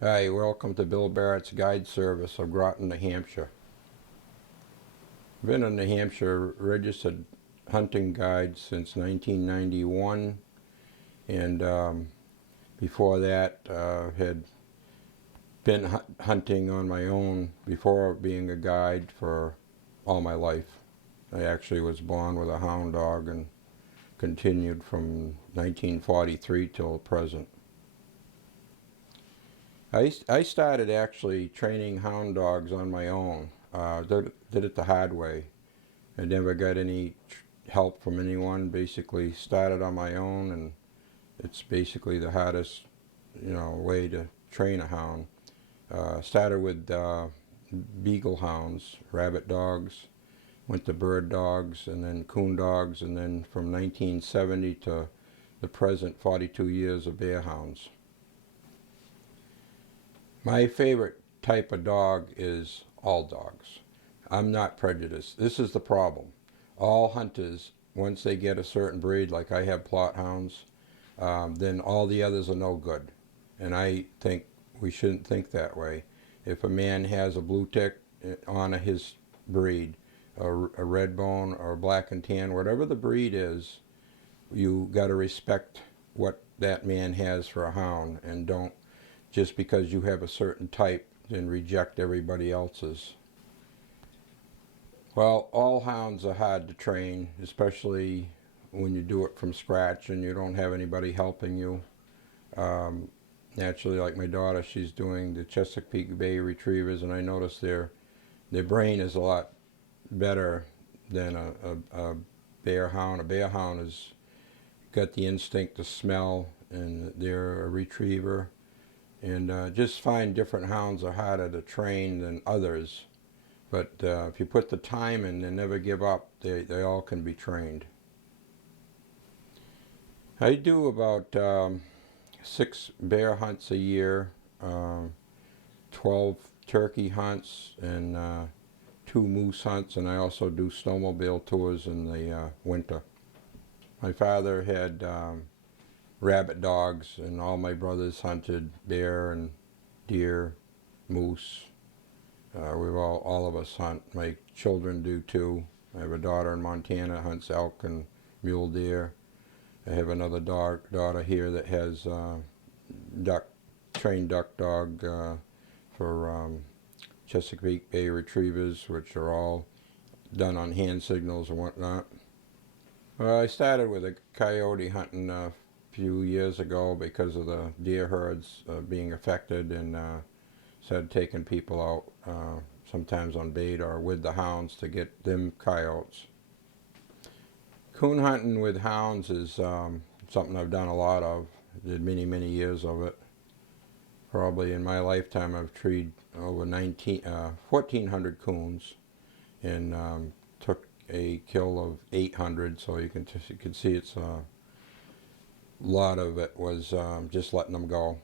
Hi, welcome to Bill Barrett's Guide Service of Groton, New Hampshire. I've been a New Hampshire registered hunting guide since 1991, and before that had been hunting on my own before being a guide for all my life. I actually was born with a hound dog and continued from 1943 till present. I started actually training hound dogs on my own. Did it the hard way. I never got any help from anyone. Basically started on my own, and it's basically the hardest, way to train a hound. Started with beagle hounds, rabbit dogs, went to bird dogs, and then coon dogs, and then from 1970 to the present 42 years of bear hounds. My favorite type of dog is all dogs. I'm not prejudiced. This is the problem. All hunters, once they get a certain breed, like I have plot hounds, then all the others are no good. And I think we shouldn't think that way. If a man has a blue tick on his breed, a red bone or a black and tan, whatever the breed is, you got to respect what that man has for a hound, and don't just because you have a certain type then reject everybody else's. Well, all hounds are hard to train, especially when you do it from scratch and you don't have anybody helping you. Naturally, like my daughter, she's doing the Chesapeake Bay Retrievers, and I noticed their brain is a lot better than a bear hound. A bear hound has got the instinct to smell, and they're a retriever. And just find different hounds are harder to train than others. But if you put the time in and never give up, they all can be trained. I do about 6 bear hunts a year, 12 turkey hunts, and 2 moose hunts, and I also do snowmobile tours in the winter. My father had rabbit dogs, and all my brothers hunted bear and deer, moose. All of us hunt. My children do too. I have a daughter in Montana, hunts elk and mule deer. I have another daughter here that has trained duck dog for Chesapeake Bay Retrievers, which are all done on hand signals and whatnot. Well, I started with a coyote hunting a few years ago because of the deer herds being affected, and started taking people out sometimes on bait or with the hounds to get them coyotes. Coon hunting with hounds is something I've done a lot of. Did many years of it. Probably in my lifetime I've treed over 1,400 coons, and took a kill of 800, so you can see it's a lot of it was just letting them go,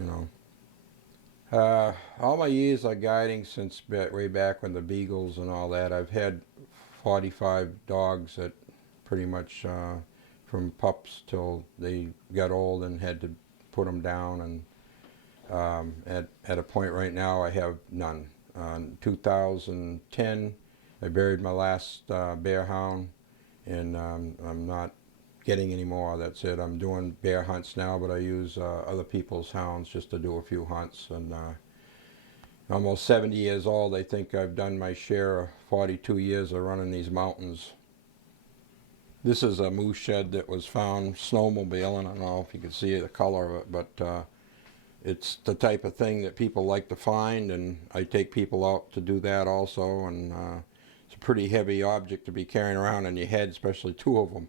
you know. All my years of guiding, since way back when the beagles and all that, I've had 45 dogs that pretty much from pups till they got old and had to put them down, and at a point right now I have none. In 2010 I buried my last bear hound, and I'm not getting any more. That's it. I'm doing bear hunts now, but I use other people's hounds just to do a few hunts. And almost 70 years old, I think I've done my share of 42 years of running these mountains. This is a moose shed that was found snowmobiling. I don't know if you can see the color of it, but it's the type of thing that people like to find, and I take people out to do that also. And it's a pretty heavy object to be carrying around on your head, especially 2 of them.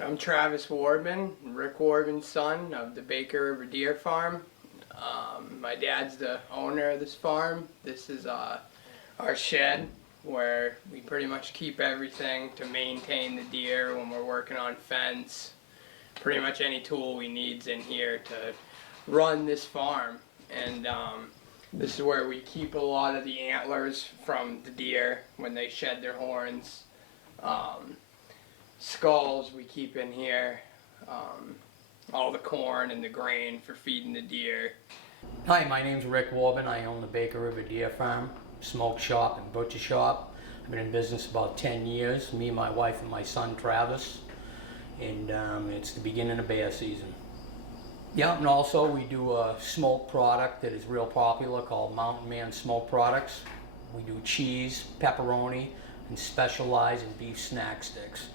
I'm Travis Warbin, Rick Warbin's son of the Baker River Deer Farm. My dad's the owner of this farm. This is our shed where we pretty much keep everything to maintain the deer when we're working on fence. Pretty much any tool we need's in here to run this farm. And This is where we keep a lot of the antlers from the deer when they shed their horns. Skulls we keep in here. All the corn and the grain for feeding the deer. Hi, my name's Rick Warbin. I own the Baker River Deer Farm, smoke shop and butcher shop. I've been in business about 10 years, me, my wife, and my son Travis. And it's the beginning of bear season. Yeah, and also we do a smoke product that is real popular called Mountain Man Smoke Products. We do cheese, pepperoni, and specialize in beef snack sticks.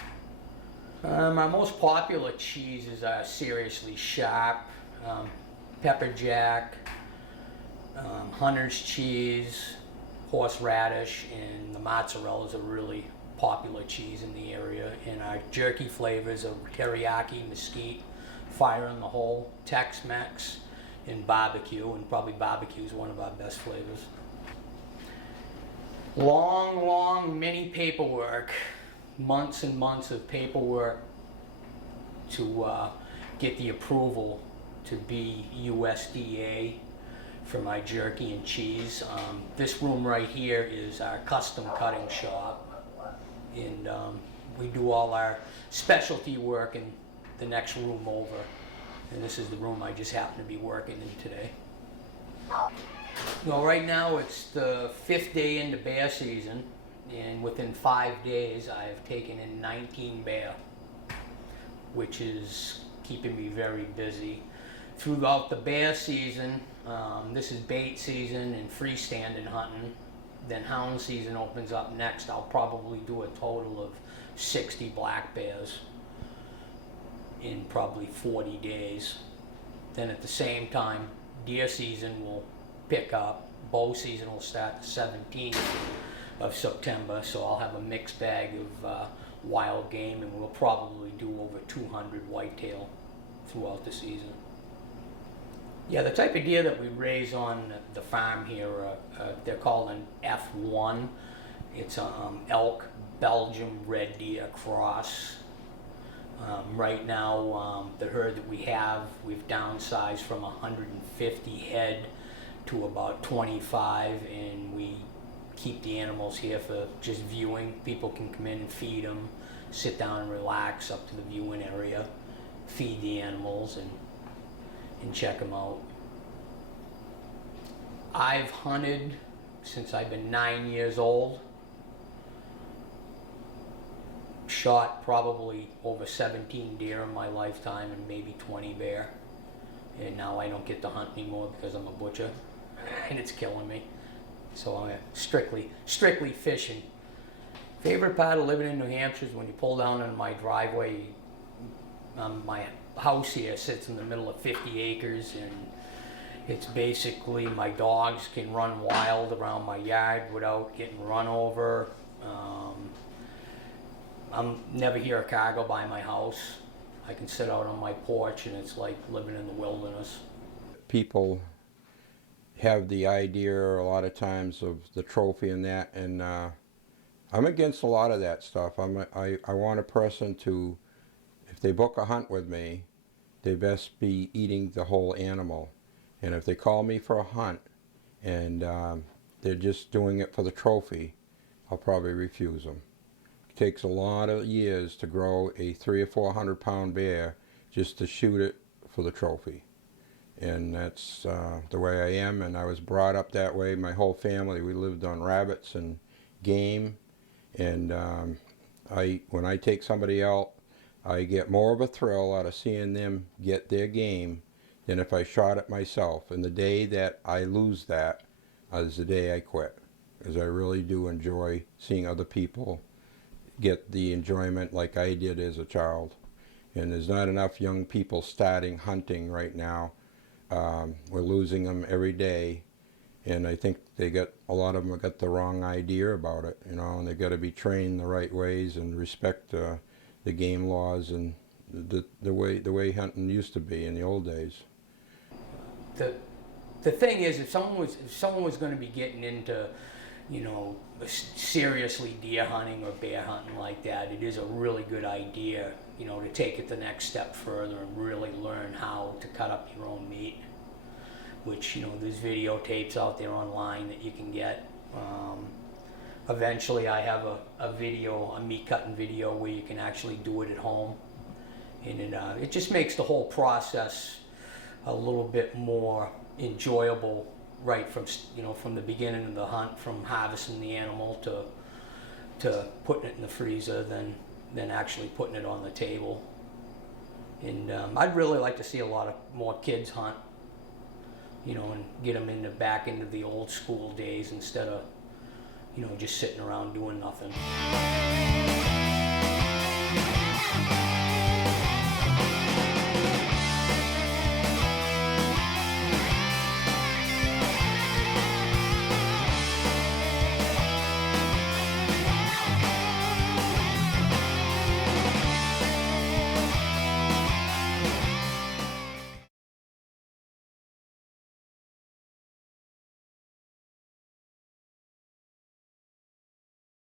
Our most popular cheeses are Seriously Sharp, Pepper Jack, Hunter's Cheese, Horseradish, and the mozzarella is a really popular cheese in the area. And our jerky flavors are teriyaki, mesquite, fire in the hole, Tex-Mex, and barbecue, and probably barbecue is one of our best flavors. Long many paperwork, months and months of paperwork to get the approval to be USDA for my jerky and cheese. This room right here is our custom cutting shop, and we do all our specialty work in the next room over, and this is the room I just happen to be working in today. Well, right now it's the 5th day into bear season, and within 5 days I've taken in 19 bear, which is keeping me very busy. Throughout the bear season, this is bait season and freestanding hunting. Then hound season opens up next. I'll probably do a total of 60 black bears in probably 40 days. Then at the same time, deer season will pick up. Bow season will start the 17th of September, so I'll have a mixed bag of wild game, and we'll probably do over 200 whitetail throughout the season. Yeah, the type of deer that we raise on the farm here, they're called an F1. It's a elk Belgium red deer cross. Right now, the herd that we've downsized from 150 head to about 25, and we keep the animals here for just viewing. People can come in and feed them, sit down and relax up to the viewing area, feed the animals, and check them out. I've hunted since I've been 9 years old. Shot probably over 17 deer in my lifetime and maybe 20 bear. And now I don't get to hunt anymore because I'm a butcher and it's killing me. So I'm strictly fishing. Favorite part of living in New Hampshire is when you pull down into my driveway. My house here sits in the middle of 50 acres, and it's basically my dogs can run wild around my yard without getting run over. I never hear a car go by my house. I can sit out on my porch and it's like living in the wilderness. People have the idea a lot of times of the trophy and that, and I'm against a lot of that stuff. I want a person to, if they book a hunt with me, they best be eating the whole animal. And if they call me for a hunt and they're just doing it for the trophy, I'll probably refuse them. It takes a lot of years to grow a 300 or 400 pound bear just to shoot it for the trophy. And that's the way I am, and I was brought up that way. My whole family, we lived on rabbits and game, and when I take somebody out, I get more of a thrill out of seeing them get their game than if I shot it myself. And the day that I lose that is the day I quit, because I really do enjoy seeing other people get the enjoyment like I did as a child. And there's not enough young people starting hunting right now. We're losing them every day, and I think a lot of them got the wrong idea about it, you know, and they got to be trained the right ways and respect the game laws and the way hunting used to be in the old days. The thing is, if someone was going to be getting into, you know, seriously deer hunting or bear hunting like that, it is a really good idea, you know, to take it the next step further and really learn how to cut up your own meat. which, you know, there's videotapes out there online that you can get. Eventually I have a video, a meat cutting video, where you can actually do it at home. And it just makes the whole process a little bit more enjoyable, right from, you know, from the beginning of the hunt, from harvesting the animal to putting it in the freezer, than actually putting it on the table. And I'd really like to see a lot of more kids hunt, you know, and get them back into the old school days instead of, you know, just sitting around doing nothing.